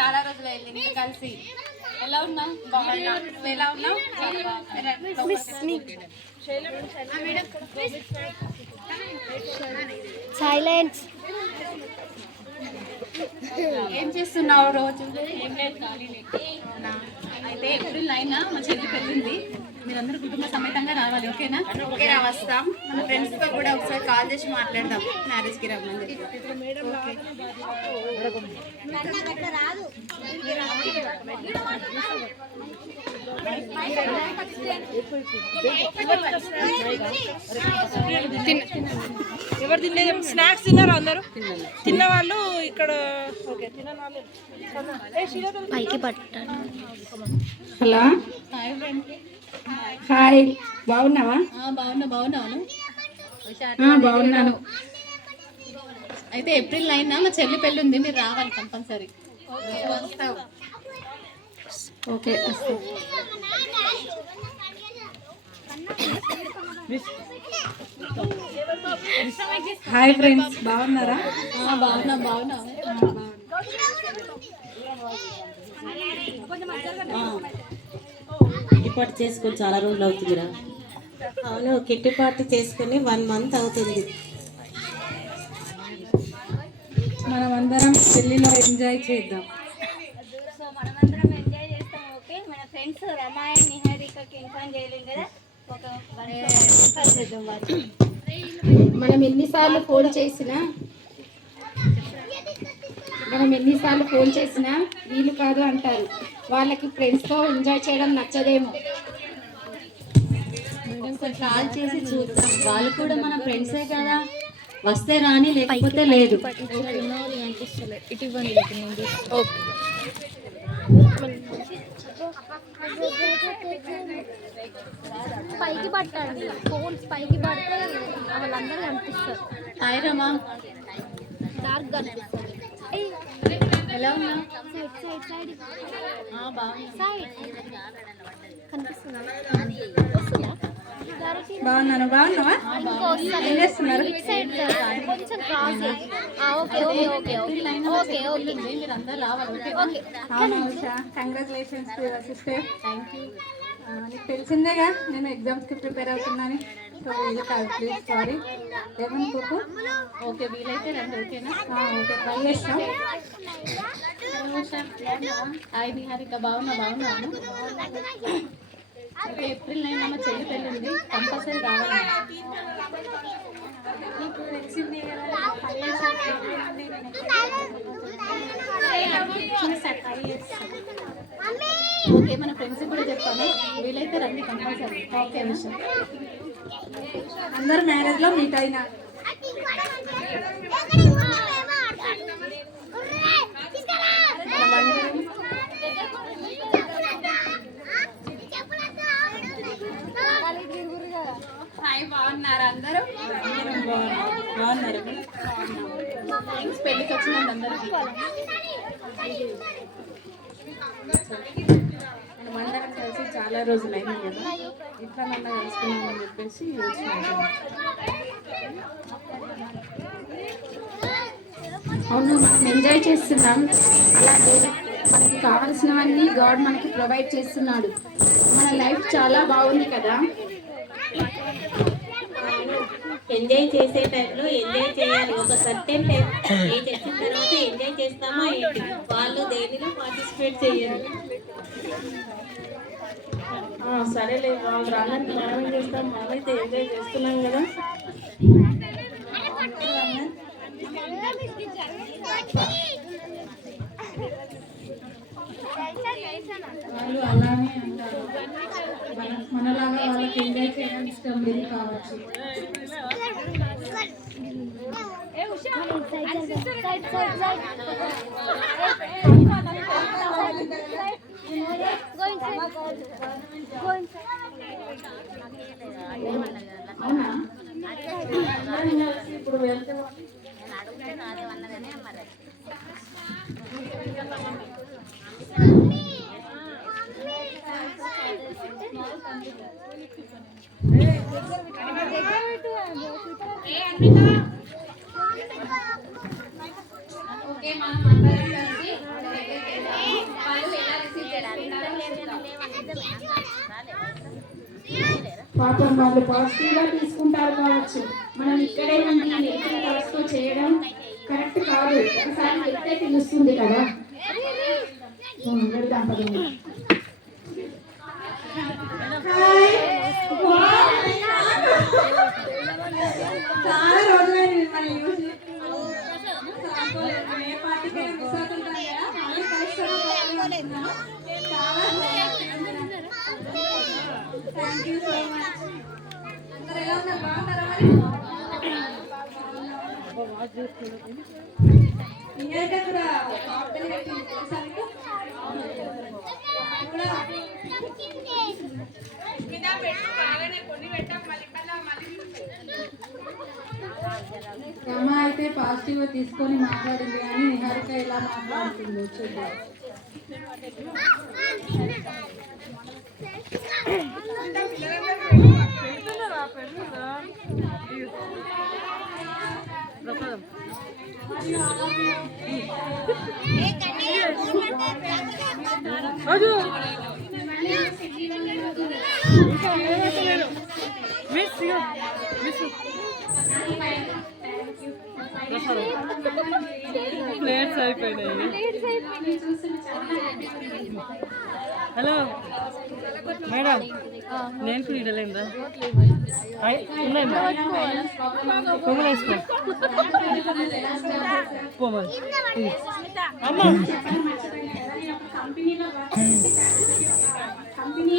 చాలా రోజులు అయింది కలిసి. ఎలా ఉన్నావు? బాగున్నా. నువ్వు ఎలా ఉన్నావు? సైలెన్స్. ఏం చేస్తున్నావు రోజు? ఏం లేదు, ఖాళీ లేదు. అయితే ఏప్రిల్ 9 మా చెల్లి పెళ్ళింది. మీరందరూ కుటుంబ సమేతంగా రావాలి. ఓకేనా? ఓకేనా, వస్తాం. మన ఫ్రెండ్స్తో కూడా ఒకసారి కాల్ చేసి మాట్లాడదాం. మ్యారేజ్కి రమ్మని. ఎవరు తినలేదు? స్నాక్స్ తిన్నారు అందరూ? తిన్న వాళ్ళు ఇక్కడ. ఓకే, తిన్న వాళ్ళు పైకి పట్టాను. Hello, hi friend. హాయ్. బాగున్నావా? బాగున్నాను. బాగున్నాను. అయితే ఏప్రిల్ 9 మా చెల్లి పెళ్ళి ఉంది, మీరు రావాలి కంపల్సరీ. ఓకే. హాయ్ ఫ్రెండ్స్, బాగున్నారా? బాగున్నా. కిట్టి పార్టీ చేసుకొని చాలా రోజులు అవుతుందిరా. అవును, కిట్టి పార్టీ చేసుకొని 1 month అవుతుంది. మనం అందరం పెళ్లిలో ఎంజాయ్ చేద్దాం. సో మనమందరం ఎంజాయ్ చేస్తాం. ఓకే, మన ఫ్రెండ్స్ రమాయణ్ నిహారికకి ఇన్ఫార్మ్ చేయలేం కదా. మనం ఎన్నిసార్లు ఫోన్ చేసినా వీలు కాదు అంటారు. వాళ్ళకి ఫ్రెండ్స్తో ఎంజాయ్ చేయడం నచ్చదేమో. కాల్ చేసి చూద్దాం, వాళ్ళు కూడా మన ఫ్రెండ్సే కదా. వస్తే రాని, లేకపోతే లేదు. పైకి పట్టండి, ఫోన్స్ పైకి పడితే వాళ్ళందరూ కనిపిస్తారు. హాయ్ రమా, డార్క్ కనిపిస్తుంది. ఎలా ఉన్నావు? సైడ్ బాగున్నా. కనిపిస్తుందా? బాగున్నావా? ఏం చేస్తున్నారు? కొంచెం క్రాస్. ఓకే. మీరు అందరూ రావాలి. Congratulations sister. Thank you. నీకు తెలిసిందేగా నేను ఎగ్జామ్స్కి ప్రిపేర్ అవుతున్నాను. సో ఇది కాదు, ప్లీజ్ సారీ. ఏమనుకోకు. ఓకే, వీలైతే రండి. ఓకేనా? ఓకే, ట్రై చేస్తాం. హాయ్ నిహారిక, బాగున్నాను. అయితే ఏప్రిల్ 9 మా చెల్లి పెళ్ళి ఉంది, కంపల్సరీ రావాలి. ఓకే, మన ఫ్రెండ్స్ కూడా చెప్పాను, వీలైతే రండి కంపల్సరీ. ఓకే విషయం. అందరు మ్యారేజ్లో మీట్ అయినా. బాగున్నారా అందరూ? బాగున్నారు. థ్యాంక్స్, పెళ్ళికి వచ్చినండి అందరికీ. మనమందరం కలిసి చాలా రోజులు అయినాయి కదా, ఇట్లా నన్ను కలుసుకున్నామని చెప్పేసి అవును, మనం ఎంజాయ్ చేస్తున్నాం. అలాగే మనకి కావాల్సినవన్నీ గాడ్ మనకి ప్రొవైడ్ చేస్తున్నాడు. మన లైఫ్ చాలా బాగుంది కదా. ఎంజాయ్ చేసే టైంలో ఎంజాయ్ చేయాలి. ఒక సర్టెన్ టైం ఏజ్ వచ్చిన తర్వాత ఎంజాయ్ చేస్తామో ఏంటి, వాళ్ళు దేనిలో పార్టిసిపేట్ చేయరు. సరేలే, వాళ్ళు రానని మనం ఏం చేస్తాం, మనమైతే ఎంజాయ్ చేస్తున్నాం కదా. వాళ్ళు అలానే అంటారు, మనలాగా వాళ్ళకి ఎంజాయ్ చేయడం ఇష్టం లేదు కావచ్చు. అవునా? ఇప్పుడు వెళ్తే ఓకే, మనం అందరం కలిసి పాపం వాళ్ళు పాజిటివ్ గా తీసుకుంటారు కావచ్చు. మనం ఇక్కడే ఉండి నెగిటివ్ థాట్స్ తో చేయడం కరెక్ట్ కాదు. ఒకసారి వెళ్తే తెలుస్తుంది కదా. వెళ్దాం పదండి. చాలా రోజులైంది మిమ్మల్ని చూసి. ఏ పార్టీకైనా మిస్ అవుతుంటాం కదా, మళ్ళీ కలుస్తున్నాం. Thank you so much. అందరు ఎలా ఉన్నారు? బాగున్నారా మరి? ఇంకైతే కూడా కాక్టైల్ పెట్టింది తెలుసా మీకు? రమ అయితే పాజిటివ్ గా తీసుకొని మాట్లాడింది, కానీ నిహారిక ఎలా మాట్లాడుతుందో చూద్దాం. ప్లేట్స్ అయిపోయినాయి. హలో మేడం, నేను కూడా ఇడలేదా? కొమ్మలు వేసుకో పోమని అమ్మా. కంపెనీలో కంపెనీ